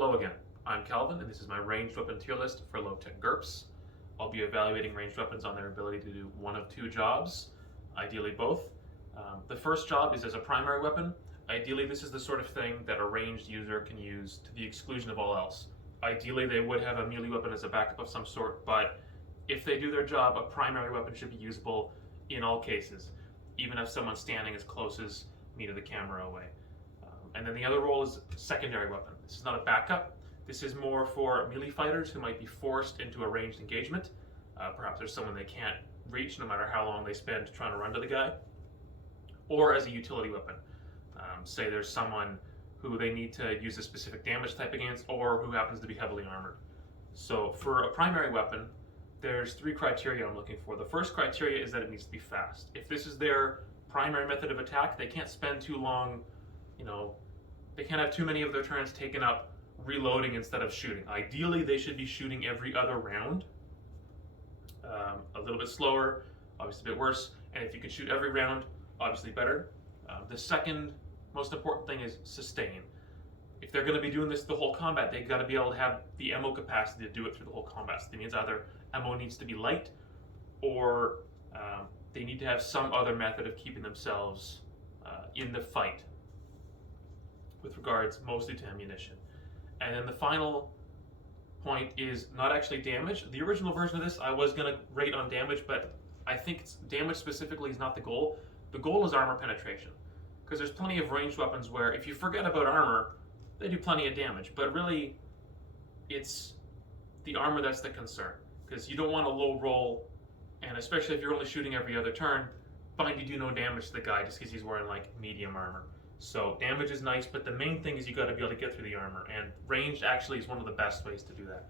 Hello again, I'm Calvin, and this is my ranged weapon tier list for low-tech GURPS. I'll be evaluating ranged weapons on their ability to do one of two jobs, ideally both. The first job is as a primary weapon. Ideally, this is the sort of thing that a ranged user can use to the exclusion of all else. Ideally, they would have a melee weapon as a backup of some sort, but if they do their job, a primary weapon should be usable in all cases, even if someone's standing as close as me to the camera away. And then the other role is secondary weapon. This is not a backup. This is more for melee fighters who might be forced into a ranged engagement. Perhaps there's someone they can't reach no matter how long they spend trying to run to the guy. Or as a utility weapon. Say there's someone who they need to use a specific damage type against, or who happens to be heavily armored. So for a primary weapon, there's three criteria I'm looking for. The first criteria is that it needs to be fast. If this is their primary method of attack, they can't spend too long, they can't have too many of their turns taken up reloading instead of shooting. Ideally, they should be shooting every other round. A little bit slower, obviously a bit worse, and if you can shoot every round, obviously better. The second most important thing is sustain. If they're going to be doing this the whole combat, they've got to be able to have the ammo capacity to do it through the whole combat. So that means either ammo needs to be light, or they need to have some other method of keeping themselves in the fight with regards mostly to ammunition. And then the final point is not actually damage. The original version of this I was going to rate on damage, but I think damage specifically is not the goal. The goal is armor penetration, because there's plenty of ranged weapons where if you forget about armor, they do plenty of damage, but really it's the armor that's the concern, because you don't want a low roll, and especially if you're only shooting every other turn, find you do no damage to the guy just because he's wearing like medium armor. So damage is nice, but the main thing is you got to be able to get through the armor, and ranged actually is one of the best ways to do that.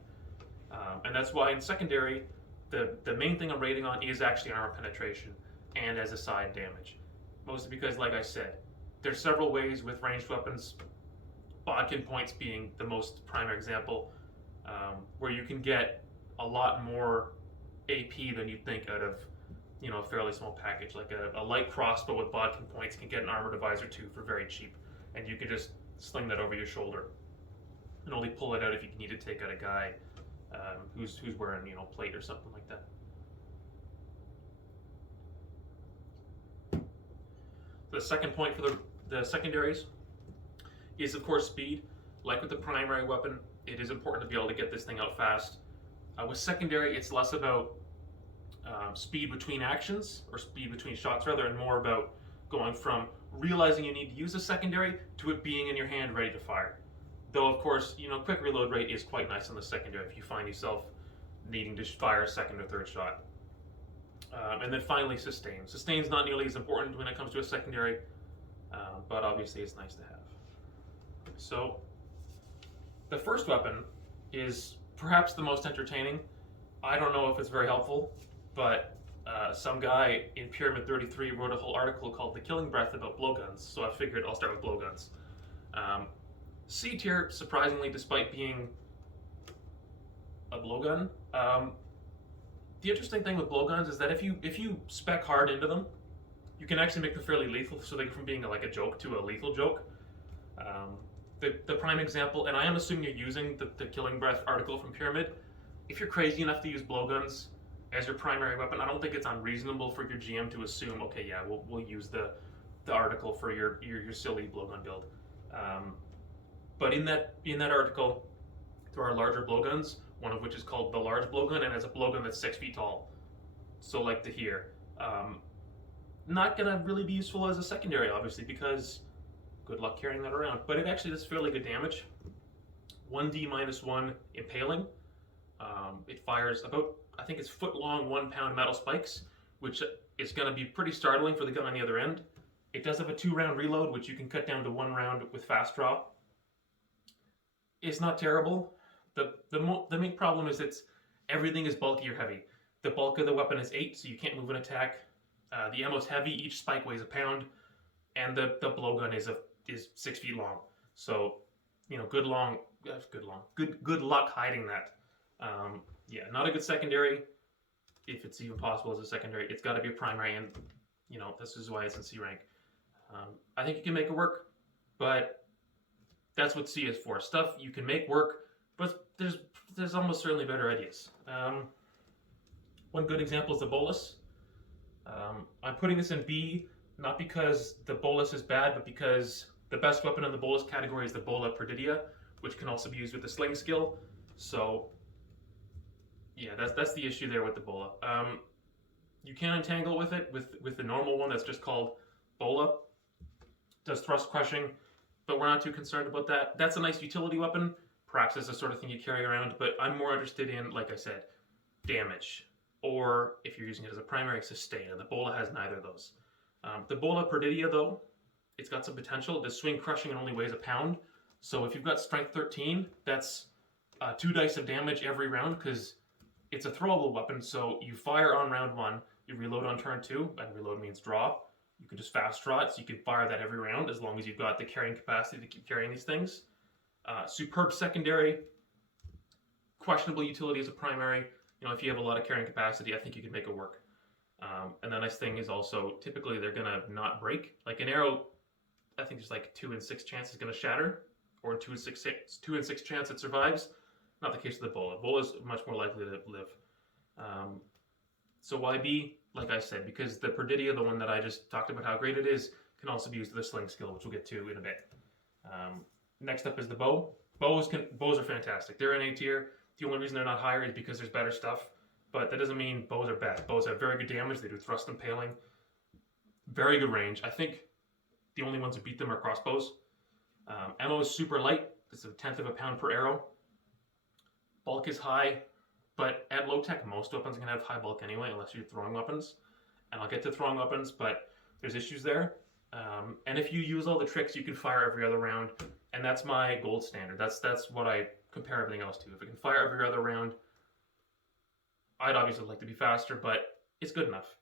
And that's why in secondary, the main thing I'm rating on is actually armor penetration and as a side damage. Mostly because, like I said, there's several ways with ranged weapons, bodkin points being the most primary example, where you can get a lot more AP than you'd think out of a fairly small package. Like a light crossbow with bodkin points can get an armor divisor too for very cheap, and you can just sling that over your shoulder and only pull it out if you need to take out a guy who's wearing plate or something like that. The second point for the secondaries is, of course, speed. Like with the primary weapon, it is important to be able to get this thing out fast. With secondary, it's less about speed between actions, or speed between shots rather, and more about going from realizing you need to use a secondary to it being in your hand ready to fire. Though, of course, quick reload rate is quite nice on the secondary if you find yourself needing to fire a second or third shot. And then finally, sustain. Sustain's not nearly as important when it comes to a secondary, but obviously it's nice to have. So, the first weapon is perhaps the most entertaining. I don't know if it's very helpful, but some guy in Pyramid 33 wrote a whole article called The Killing Breath about blowguns, so I figured I'll start with blowguns. C tier, surprisingly, despite being a blowgun. The interesting thing with blowguns is that if you spec hard into them, you can actually make them fairly lethal, so they go from being like a joke to a lethal joke. The prime example, and I am assuming you're using the Killing Breath article from Pyramid, if you're crazy enough to use blowguns as your primary weapon, I don't think it's unreasonable for your GM to assume, okay, yeah, we'll use the article for your silly blowgun build. But in that article, there are larger blowguns, one of which is called the large blowgun, and it's a blowgun that's 6 feet tall. So like the here. Not gonna really be useful as a secondary, obviously, because good luck carrying that around. But it actually does fairly good damage. 1d-1 impaling. It fires about, I think it's foot-long, 1-pound metal spikes, which is going to be pretty startling for the gun on the other end. It does have a 2-round reload, which you can cut down to 1 round with fast draw. It's not terrible. The main problem is everything is bulky or heavy. The bulk of the weapon is 8, so you can't move an attack. The ammo's heavy. Each spike weighs 1 pound, and the blowgun is 6 feet long. So, good luck hiding that. Yeah, not a good secondary, if it's even possible as a secondary. It's got to be a primary, and this is why it's in C rank. I think you can make it work, but That's what C is for. Stuff you can make work, but there's almost certainly better ideas. One good example is the bolus. I'm putting this in B, not because the bolus is bad, but because the best weapon in the bolus category is the bola perdidia, which can also be used with the sling skill. So, yeah, that's the issue there with the bola. You can entangle with it with the normal one that's just called bola. Does thrust crushing, but we're not too concerned about that. That's a nice utility weapon. Perhaps it's the sort of thing you carry around, but I'm more interested in, like I said, damage. Or if you're using it as a primary, sustain, and the bola has neither of those. The bola perdidia, though, it's got some potential. The swing crushing only weighs a pound, so if you've got strength 13, that's 2 dice of damage every round, because it's a throwable weapon, so you fire on round 1, you reload on turn 2, and reload means draw. You can just fast draw it, so you can fire that every round as long as you've got the carrying capacity to keep carrying these things. Superb secondary, questionable utility as a primary. You know, if you have a lot of carrying capacity, I think you can make it work. And the nice thing is also, typically they're gonna not break. Like an arrow, I think there's like 2 in 6 chance it's gonna shatter, or 2 in 6 chance it survives. Not the case with the bola. Bola is much more likely to live. So why B? Like I said, because the perdidia, the one that I just talked about how great it is, can also be used with the sling skill, which we'll get to in a bit. Next up is the bow. Bows are fantastic. They're in A tier. The only reason they're not higher is because there's better stuff, but that doesn't mean bows are bad. Bows have very good damage. They do thrust and impaling. Very good range. I think the only ones who beat them are crossbows. Ammo is super light. It's 1/10 of a pound per arrow. Bulk is high, but at low tech, most weapons are going to have high bulk anyway, unless you're throwing weapons. And I'll get to throwing weapons, but there's issues there. And if you use all the tricks, you can fire every other round, and that's my gold standard. That's what I compare everything else to. If it can fire every other round, I'd obviously like to be faster, but it's good enough.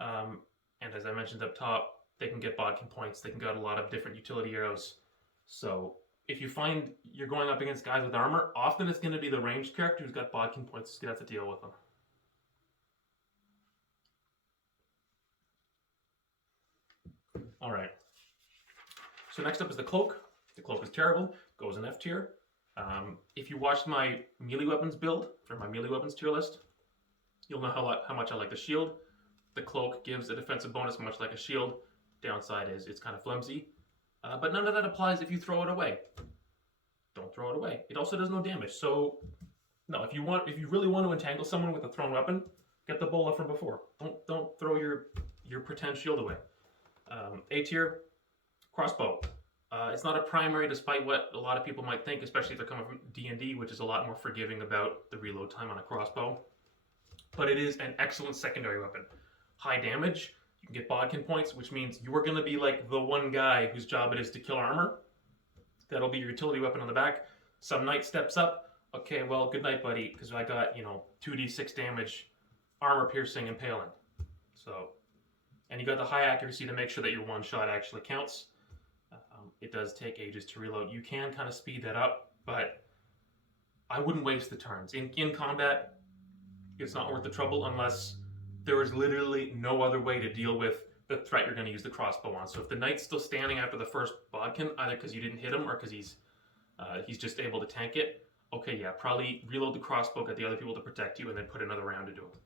And as I mentioned up top, they can get bodkin points. They can get a lot of different utility arrows. So if you find you're going up against guys with armor, often it's going to be the ranged character who's got bodkin points who's going to have to deal with them. All right. So next up is the cloak. The cloak is terrible. Goes in F tier. If you watched my melee weapons build, or my melee weapons tier list, you'll know how much I like the shield. The cloak gives a defensive bonus much like a shield. Downside is it's kind of flimsy. But none of that applies if you throw it away. Don't throw it away. It also does no damage. So, no, if you really want to entangle someone with a thrown weapon, get the bola from before. Don't throw your pretend shield away. A tier, crossbow. It's not a primary, despite what a lot of people might think, especially if they're coming from D&D, which is a lot more forgiving about the reload time on a crossbow. But it is an excellent secondary weapon. High damage, you can get bodkin points, which means you are going to be like the one guy whose job it is to kill armor. That'll be your utility weapon on the back. Some knight steps up. Okay, well, good night, buddy, because I got, 2d6 damage, armor piercing, impaling. So, and you got the high accuracy to make sure that your one shot actually counts. It does take ages to reload. You can kind of speed that up, but I wouldn't waste the turns. In combat, it's not worth the trouble unless there is literally no other way to deal with the threat you're going to use the crossbow on. So if the knight's still standing after the first bodkin, either because you didn't hit him or because he's just able to tank it, okay, yeah, probably reload the crossbow, get the other people to protect you, and then put another round to do it.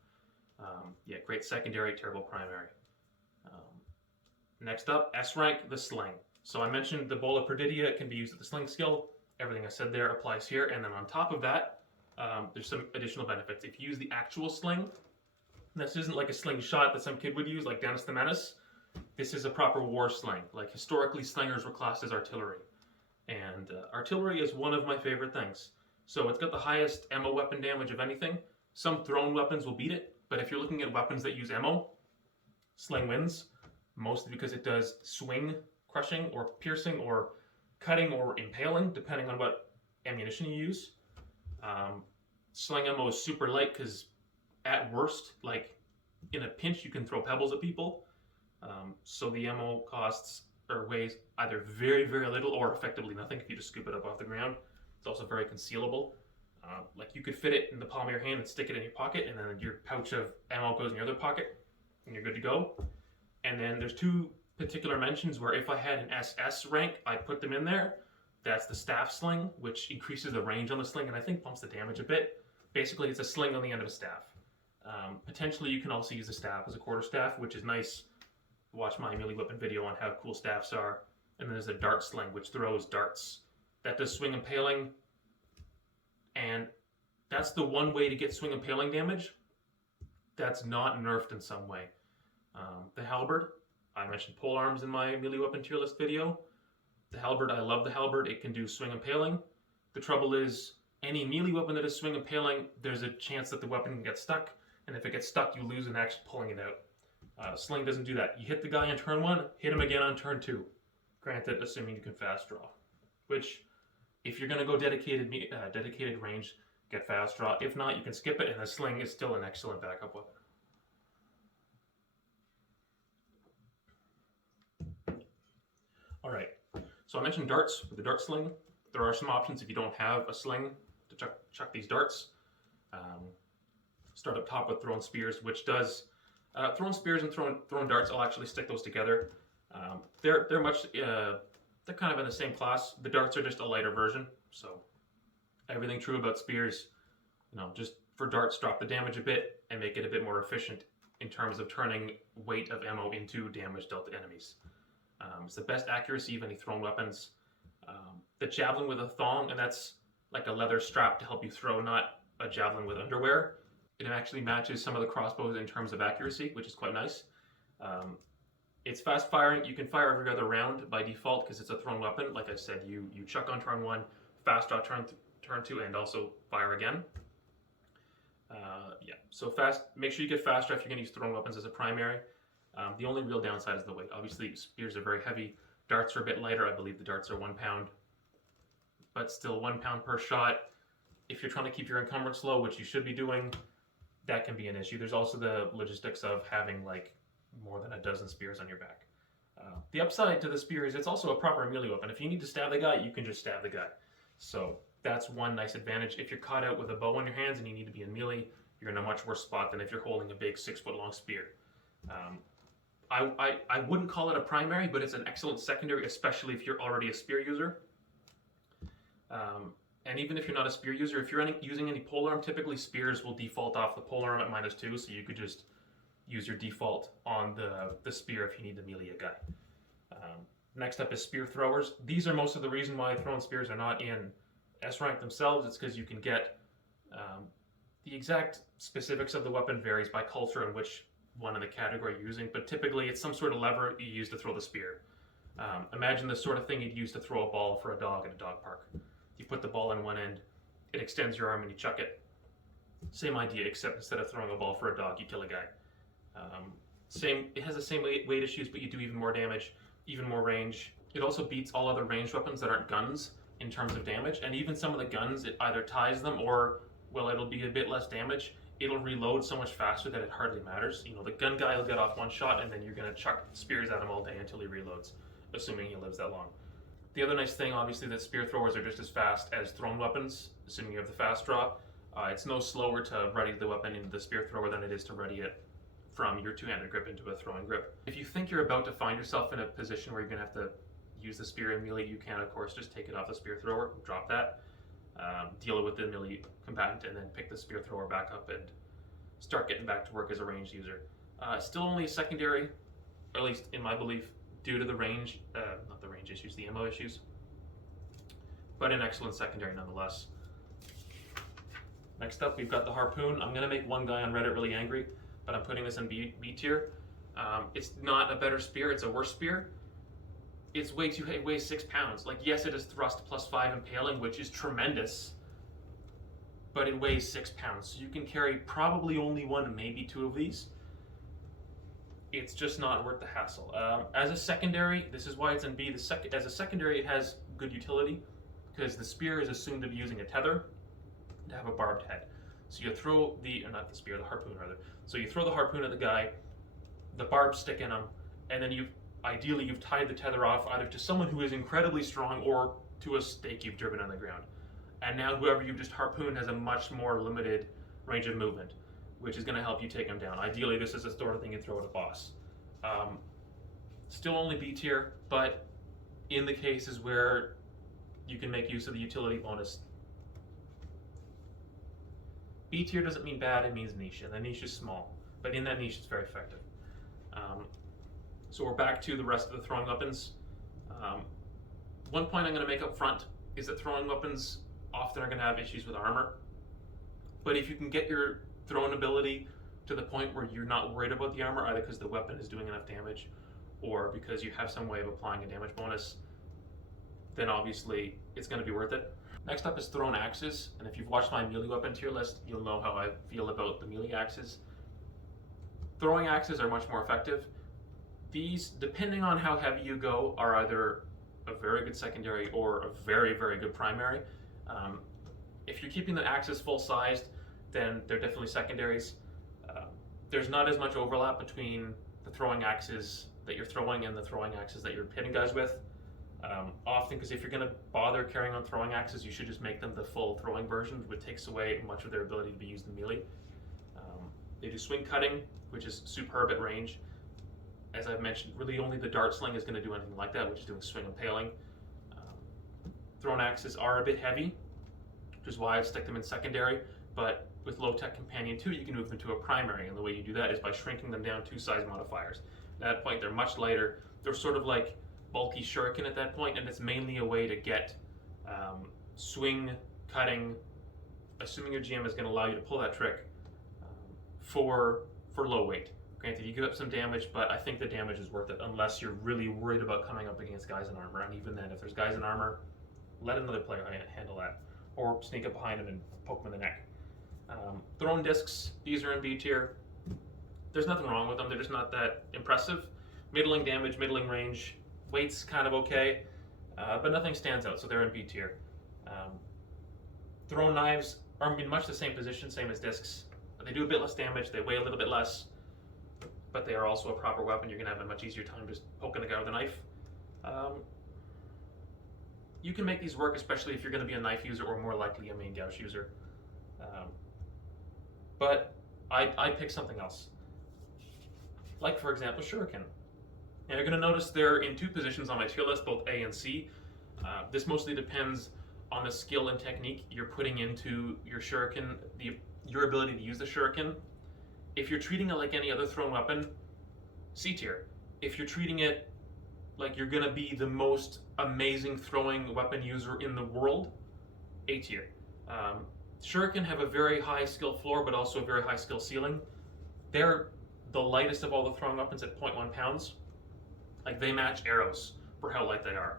Yeah, great secondary, terrible primary. Next up, S rank, the sling. So I mentioned the bola perdidia can be used with the sling skill. Everything I said there applies here. And then on top of that, there's some additional benefits. If you use the actual sling, this isn't like a slingshot that some kid would use, like Dennis the Menace. This is a proper war sling. Like historically, slingers were classed as artillery. And artillery is one of my favorite things. So it's got the highest ammo weapon damage of anything. Some thrown weapons will beat it, but if you're looking at weapons that use ammo, sling wins. Mostly because it does swing crushing or piercing or cutting or impaling, depending on what ammunition you use. Sling ammo is super light because at worst, like in a pinch, you can throw pebbles at people. So the ammo costs or weighs either very, very little or effectively nothing if you just scoop it up off the ground. It's also very concealable. Like you could fit it in the palm of your hand and stick it in your pocket, and then your pouch of ammo goes in your other pocket, and you're good to go. And then there's two particular mentions where if I had an SS rank, I'd put them in there. That's the staff sling, which increases the range on the sling and I think bumps the damage a bit. Basically, it's a sling on the end of a staff. Potentially, you can also use the staff as a quarterstaff, which is nice. Watch my melee weapon video on how cool staffs are. And then there's a dart sling, which throws darts. That does swing impaling, and that's the one way to get swing impaling damage that's not nerfed in some way. The halberd, I mentioned pole arms in my melee weapon tier list video. The halberd, I love the halberd. It can do swing impaling. The trouble is, any melee weapon that is swing impaling, there's a chance that the weapon can get stuck, and if it gets stuck, you lose an action pulling it out. Sling doesn't do that. You hit the guy on turn 1, hit him again on turn 2. Granted, assuming you can fast draw. Which, if you're going to go dedicated range, get fast draw. If not, you can skip it, and the sling is still an excellent backup weapon. Alright, so I mentioned darts with the dart sling. There are some options if you don't have a sling to chuck these darts. Start up top with throwing spears, which does... throwing spears and throwing darts, I'll actually stick those together. They're kind of in the same class. The darts are just a lighter version, so everything true about spears, just for darts, drop the damage a bit and make it a bit more efficient in terms of turning weight of ammo into damage dealt to enemies. It's the best accuracy of any thrown weapons. The javelin with a thong, and that's like a leather strap to help you throw, not a javelin with underwear. It actually matches some of the crossbows in terms of accuracy, which is quite nice. It's fast firing. You can fire every other round by default because it's a thrown weapon. Like I said, you chuck on turn 1, fast draw turn 2, and also fire again. Yeah, so fast. Make sure you get fast draw if you're going to use thrown weapons as a primary. The only real downside is the weight. Obviously, spears are very heavy. Darts are a bit lighter. I believe the darts are 1 pound, but still 1 pound per shot. If you're trying to keep your encumbrance low, which you should be doing, that can be an issue. There's also the logistics of having like more than a dozen spears on your back. The upside to the spear is it's also a proper melee weapon. If you need to stab the guy, you can just stab the guy. So that's one nice advantage. If you're caught out with a bow in your hands and you need to be in melee, you're in a much worse spot than if you're holding a big 6-foot-long spear. I wouldn't call it a primary, but it's an excellent secondary, especially if you're already a spear user. And even if you're not a spear user, if you're using any polearm, typically spears will default off the polearm at -2, so you could just use your default on the spear if you need to melee a guy. Next up is spear throwers. These are most of the reason why thrown spears are not in S rank themselves. It's because you can get the exact specifics of the weapon varies by culture and which one of the category you're using, but typically it's some sort of lever you use to throw the spear. Imagine the sort of thing you'd use to throw a ball for a dog at a dog park. You put the ball in one end, it extends your arm and you chuck it. Same idea, except instead of throwing a ball for a dog, you kill a guy. It has the same weight issues, but you do even more damage, even more range. It also beats all other ranged weapons that aren't guns in terms of damage, and even some of the guns, it either ties them or, well, it'll be a bit less damage. It'll reload so much faster that it hardly matters. The gun guy will get off 1 shot and then you're going to chuck spears at him all day until he reloads, assuming he lives that long. The other nice thing, obviously, that spear throwers are just as fast as thrown weapons, assuming you have the fast draw. It's no slower to ready the weapon into the spear thrower than it is to ready it from your two-handed grip into a throwing grip. If you think you're about to find yourself in a position where you're going to have to use the spear in melee, you can, of course, just take it off the spear thrower, drop that, deal it with the melee combatant, and then pick the spear thrower back up and start getting back to work as a ranged user. Still only a secondary, or at least in my belief, due to the range, not the range issues, the ammo issues, but an excellent secondary nonetheless. Next up, we've got the harpoon. I'm going to make one guy on Reddit really angry, but I'm putting this in B tier. It's not a better spear, it's a worse spear. It weighs 6 pounds. Like, yes, it is thrust +5 impaling, which is tremendous, but it weighs 6 pounds. So you can carry probably only 1, maybe 2 of these. It's just not worth the hassle. As a secondary, this is why it's in B. As a secondary, it has good utility because the spear is assumed to be using a tether to have a barbed head. So you throw the harpoon rather. So you throw the harpoon at the guy, the barbs stick in him, and then ideally you've tied the tether off either to someone who is incredibly strong or to a stake you've driven on the ground. And now whoever you've just harpooned has a much more limited range of movement, which is going to help you take him down. Ideally, this is the sort of thing you throw at a boss. Still only B tier, but in the cases where you can make use of the utility bonus. B tier doesn't mean bad, it means niche, and the niche is small, but in that niche it's very effective. So we're back to the rest of the throwing weapons. One point I'm going to make up front is that throwing weapons often are going to have issues with armor, but if you can get your throwing ability to the point where you're not worried about the armor, either because the weapon is doing enough damage or because you have some way of applying a damage bonus, then obviously it's going to be worth it. Next up is thrown axes, and if you've watched my melee weapon tier list, you'll know how I feel about the melee axes. Throwing axes are much more effective. These, depending on how heavy you go, are either a very good secondary or a very, very good primary. If you're keeping the axes full-sized, then they're definitely secondaries. There's not as much overlap between the throwing axes that you're throwing and the throwing axes that you're hitting guys with. Often, because if you're going to bother carrying on throwing axes, you should just make them the full throwing version, which takes away much of their ability to be used in melee. They do swing cutting, which is superb at range. As I've mentioned, really only the dart sling is going to do anything like that, which is doing swing impaling. Thrown axes are a bit heavy, which is why I stick them in secondary, but with low-tech companion 2, you can move them to a primary, and the way you do that is by shrinking them down 2 size modifiers. At that point, they're much lighter. They're sort of like bulky Shuriken at that point, and it's mainly a way to get swing cutting, assuming your GM is going to allow you to pull that trick, for low weight. Granted, you give up some damage, but I think the damage is worth it unless you're really worried about coming up against guys in armor. And even then, if there's guys in armor, let another player handle that, or sneak up behind him and poke him in the neck. Thrown discs, these are in B tier. There's nothing wrong with them, they're just not that impressive. Middling damage, middling range, weight's kind of okay, but nothing stands out, so they're in B tier. Thrown knives are in much the same position, same as discs. They do a bit less damage, they weigh a little bit less, but they are also a proper weapon. You're going to have a much easier time just poking the guy with a knife. You can make these work, especially if you're going to be a knife user or more likely a main gouge user. But I pick something else. Like, for example, Shuriken. And you're going to notice they're in 2 positions on my tier list, both A and C. This mostly depends on the skill and technique you're putting into your Shuriken, your ability to use the Shuriken. If you're treating it like any other thrown weapon, C tier. If you're treating it like you're going to be the most amazing throwing weapon user in the world, A tier. Shuriken have a very high skill floor, but also a very high skill ceiling. They're the lightest of all the throwing weapons at 0.1 pounds. Like, they match arrows for how light they are.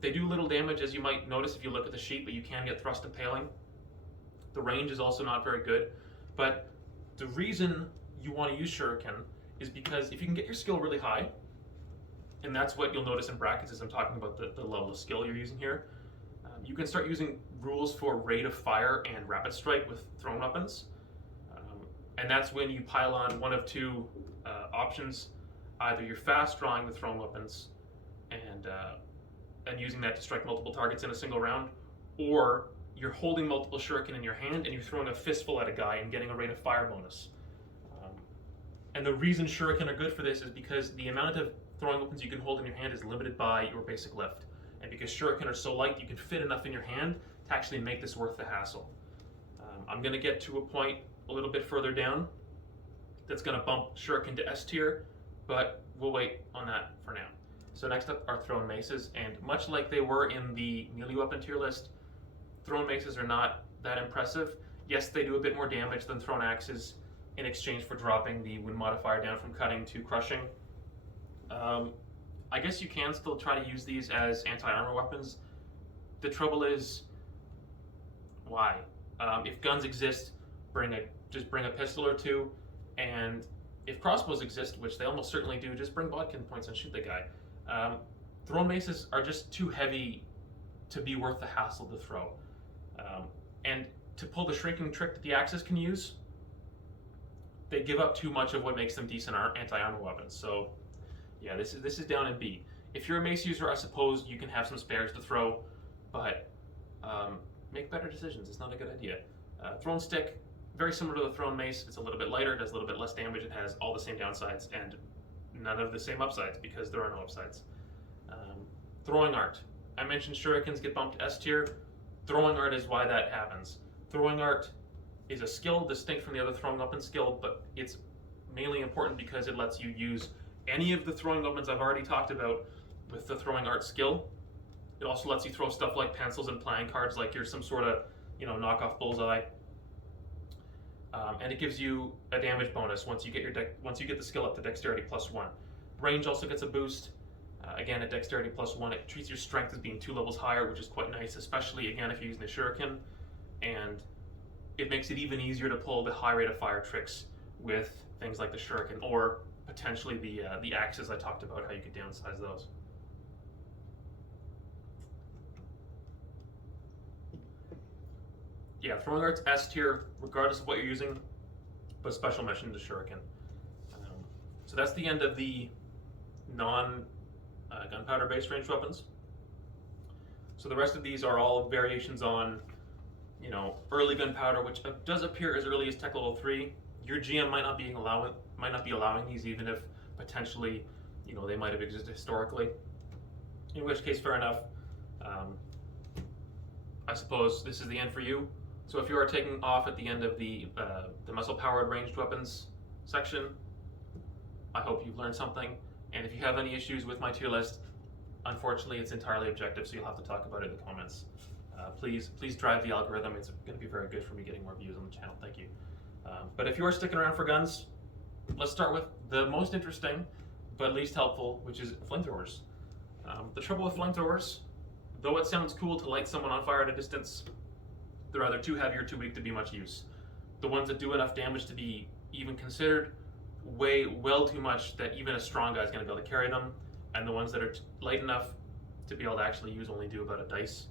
They do little damage, as you might notice if you look at the sheet, but you can get thrust impaling. The range is also not very good. But the reason you want to use Shuriken is because if you can get your skill really high, and that's what you'll notice in brackets as I'm talking about the level of skill you're using here, you can start using rules for rate of fire and rapid strike with thrown weapons. And that's when you pile on one of 2 options. Either you're fast drawing the thrown weapons and using that to strike multiple targets in a single round, or you're holding multiple Shuriken in your hand and you're throwing a fistful at a guy and getting a rate of fire bonus. And the reason Shuriken are good for this is because the amount of throwing weapons you can hold in your hand is limited by your basic lift. And because Shuriken are so light, you can fit enough in your hand to actually make this worth the hassle. I'm going to get to a point a little bit further down that's going to bump Shuriken to S tier, but we'll wait on that for now. So next up are thrown maces, and much like they were in the melee weapon tier list, thrown maces are not that impressive. Yes, they do a bit more damage than thrown axes in exchange for dropping the wind modifier down from cutting to crushing. I guess you can still try to use these as anti-armor weapons. The trouble is, why? If guns exist, just bring a pistol or 2, and if crossbows exist, which they almost certainly do, just bring bodkin points and shoot the guy. Thrown maces are just too heavy to be worth the hassle to throw. And to pull the shrinking trick that the axes can use, they give up too much of what makes them decent anti-armor weapons. So yeah, this is down in B. If you're a mace user, I suppose you can have some spares to throw, but make better decisions. It's not a good idea. Thrown stick, very similar to the thrown mace. It's a little bit lighter, does a little bit less damage. It has all the same downsides and none of the same upsides because there are no upsides. Throwing art. I mentioned Shurikens get bumped to S tier. Throwing art is why that happens. Throwing art is a skill distinct from the other throwing weapon skill, but it's mainly important because it lets you use any of the throwing weapons I've already talked about with the throwing art skill. It also lets you throw stuff like pencils and playing cards, like you're some sort of, knockoff bullseye. And it gives you a damage bonus once you get the skill up to dexterity +1. Range also gets a boost. Again, at dexterity +1, it treats your strength as being 2 levels higher, which is quite nice, especially again if you're using the Shuriken. And it makes it even easier to pull the high rate of fire tricks with things like the Shuriken, or potentially the axes I talked about, how you could downsize those. Yeah, throwing art's S tier, regardless of what you're using, but special mention to Shuriken. So that's the end of the non-gunpowder based ranged weapons. So the rest of these are all variations on, early gunpowder, which does appear as early as tech level 3. Your GM might not be allowing these, even if potentially, they might have existed historically. In which case, fair enough. I suppose this is the end for you. So if you are taking off at the end of the muscle-powered ranged weapons section, I hope you've learned something. And if you have any issues with my tier list, unfortunately it's entirely objective, so you'll have to talk about it in the comments. Please drive the algorithm. It's going to be very good for me getting more views on the channel. Thank you. But if you are sticking around for guns, let's start with the most interesting but least helpful, which is flamethrowers. The trouble with flamethrowers, though it sounds cool to light someone on fire at a distance, they're either too heavy or too weak to be much use. The ones that do enough damage to be even considered weigh well too much that even a strong guy is going to be able to carry them, and the ones that are light enough to be able to actually use only do about a dice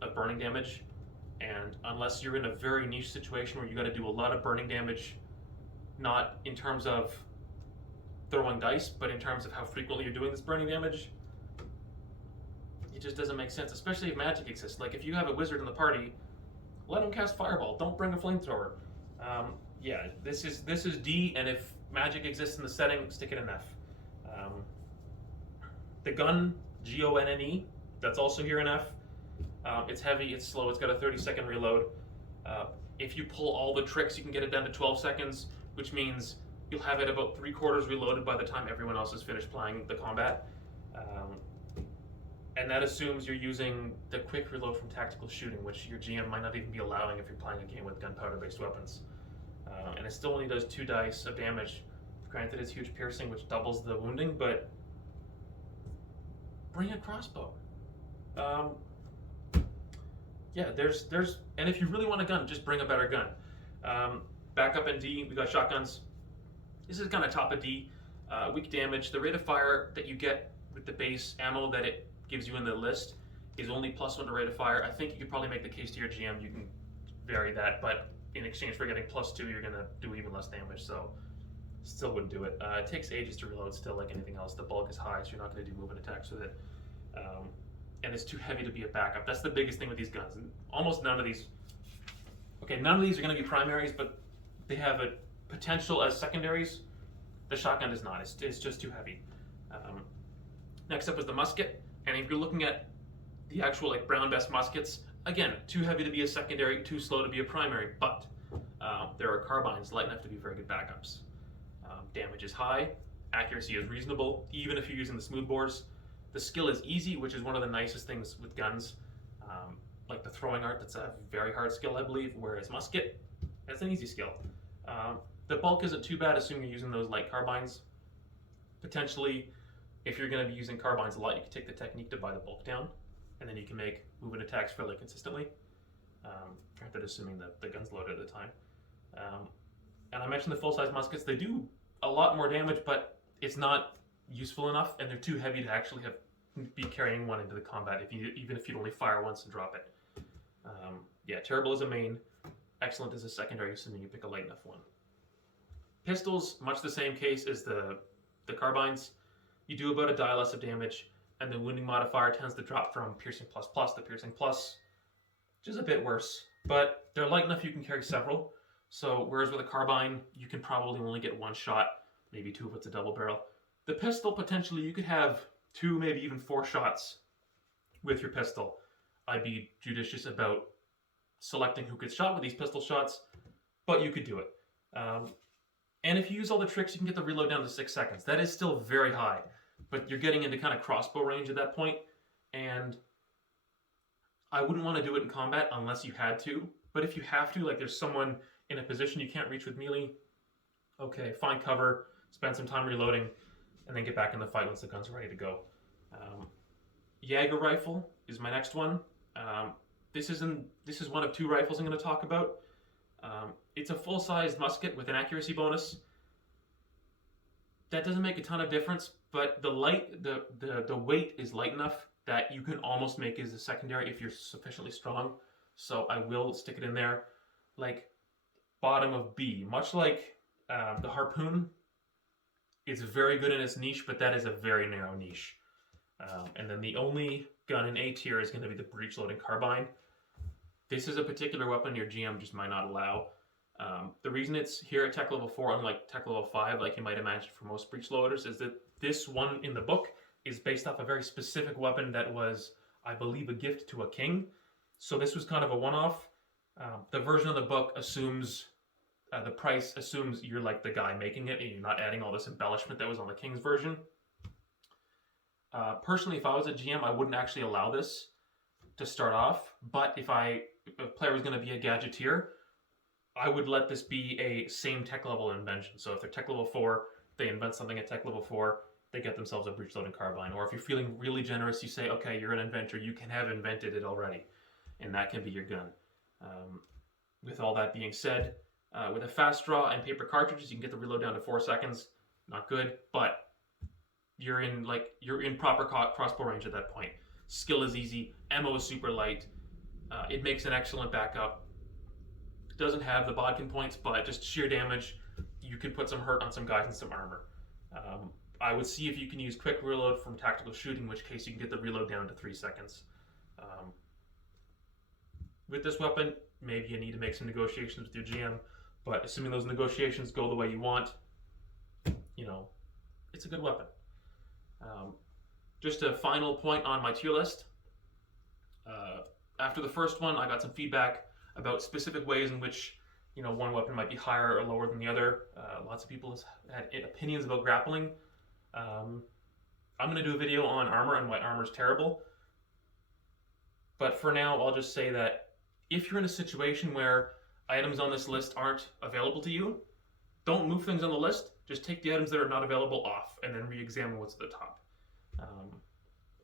of burning damage. And unless you're in a very niche situation where you got to do a lot of burning damage, not in terms of throwing dice, but in terms of how frequently you're doing this burning damage, it just doesn't make sense, especially if magic exists. Like if you have a wizard in the party, let him cast fireball. Don't bring a flamethrower. Yeah, this is D, and if magic exists in the setting, stick it in F. The gun, Gonne, that's also here in F. It's heavy, it's slow, it's got a 30-second reload. If you pull all the tricks, you can get it down to 12 seconds, which means you'll have it about 3/4 reloaded by the time everyone else is finished playing the combat. And that assumes you're using the quick reload from tactical shooting, which your GM might not even be allowing if you're playing a game with gunpowder-based weapons. And it still only does 2 dice of damage. Granted, it's huge piercing, which doubles the wounding, but bring a crossbow. Yeah, and if you really want a gun, just bring a better gun. Back up in D, we got shotguns. This is kind of top of D. Weak damage. The rate of fire that you get with the base ammo that it gives you in the list is only +1 to rate of fire. I think you could probably make the case to your GM, you can vary that, but in exchange for getting +2, you're gonna do even less damage, so still wouldn't do it. It takes ages to reload still, like anything else. The bulk is high, so you're not gonna do movement attacks with it. And it's too heavy to be a backup. That's the biggest thing with these guns. Almost none of these are gonna be primaries, but they have a potential as secondaries. The shotgun is not, it's just too heavy. Next up is the musket. And if you're looking at the actual brown best muskets, again, too heavy to be a secondary, too slow to be a primary, but there are carbines light enough to be very good backups. Damage is high, accuracy is reasonable, even if you're using the smooth bores. The skill is easy, which is one of the nicest things with guns. Like the throwing art, that's a very hard skill, I believe, whereas musket, that's an easy skill. The bulk isn't too bad, assuming you're using those light carbines. Potentially, if you're going to be using carbines a lot, you can take the technique to buy the bulk down, and then you can make movement attacks fairly consistently. Granted, assuming that the gun's loaded at the time. And I mentioned the full-size muskets. They do a lot more damage, but it's not useful enough, and they're too heavy to actually be carrying one into the combat, even if you'd only fire once and drop it. Yeah, terrible as a main, excellent as a secondary, assuming you pick a light enough one. Pistols, much the same case as the carbines. You do about a die less of damage, and the wounding modifier tends to drop from piercing plus to piercing plus, which is a bit worse, but they're light enough you can carry several. So whereas with a carbine, you can probably only get 1 shot, maybe 2 if it's a double barrel. The pistol, potentially, you could have 2, maybe even 4 shots with your pistol. I'd be judicious about selecting who gets shot with these pistol shots, but you could do it. And if you use all the tricks, you can get the reload down to 6 seconds. That is still very high, but you're getting into kind of crossbow range at that point, and I wouldn't want to do it in combat unless you had to. But if you have to, like there's someone in a position you can't reach with melee, okay, find cover, spend some time reloading, and then get back in the fight once the gun's ready to go. Jaeger rifle is my next one. This is one of 2 rifles I'm going to talk about. It's a full-sized musket with an accuracy bonus. That doesn't make a ton of difference, but the weight is light enough that you can almost make it as a secondary if you're sufficiently strong. So I will stick it in there, like bottom of B. Much like the harpoon, it's very good in its niche, but that is a very narrow niche. And then the only gun in A tier is going to be the breech-loading carbine. This is a particular weapon your GM just might not allow. The reason it's here at Tech Level 4, unlike Tech Level 5, like you might imagine for most breech loaders, is that this one in the book is based off a very specific weapon that was, I believe, a gift to a king. So this was kind of a one-off. The version of the book assumes, the price assumes you're like the guy making it and you're not adding all this embellishment that was on the king's version. Personally, if I was a GM, I wouldn't actually allow this to start off, but if a player was going to be a gadgeteer, I would let this be a same tech level invention. So if they're tech level 4, they invent something at tech level 4, they get themselves a breech loading carbine. Or if you're feeling really generous, you say, okay, you're an inventor, you can have invented it already, and that can be your gun. With all that being said, with a fast draw and paper cartridges, you can get the reload down to 4 seconds. Not good, but you're in proper crossbow range at that point. Skill is easy, ammo is super light. It makes an excellent backup. Doesn't have the bodkin points, but just sheer damage, you could put some hurt on some guys and some armor. I would see if you can use quick reload from tactical shooting, in which case you can get the reload down to 3 seconds. With this weapon, maybe you need to make some negotiations with your GM, but assuming those negotiations go the way you want, it's a good weapon. Just a final point on my tier list. After the first one, I got some feedback about specific ways in which one weapon might be higher or lower than the other. Lots of people had opinions about grappling. I'm going to do a video on armor and why armor is terrible. But for now, I'll just say that if you're in a situation where items on this list aren't available to you, don't move things on the list. Just take the items that are not available off and then re-examine what's at the top.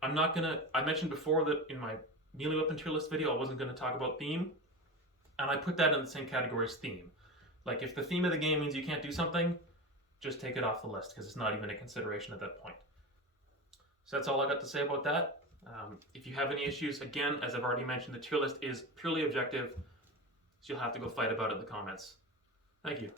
I mentioned before that in my melee weapon tier list video, I wasn't going to talk about theme. And I put that in the same category as theme. Like if the theme of the game means you can't do something, just take it off the list because it's not even a consideration at that point. So that's all I got to say about that. If you have any issues, again, as I've already mentioned, the tier list is purely objective, so you'll have to go fight about it in the comments. Thank you.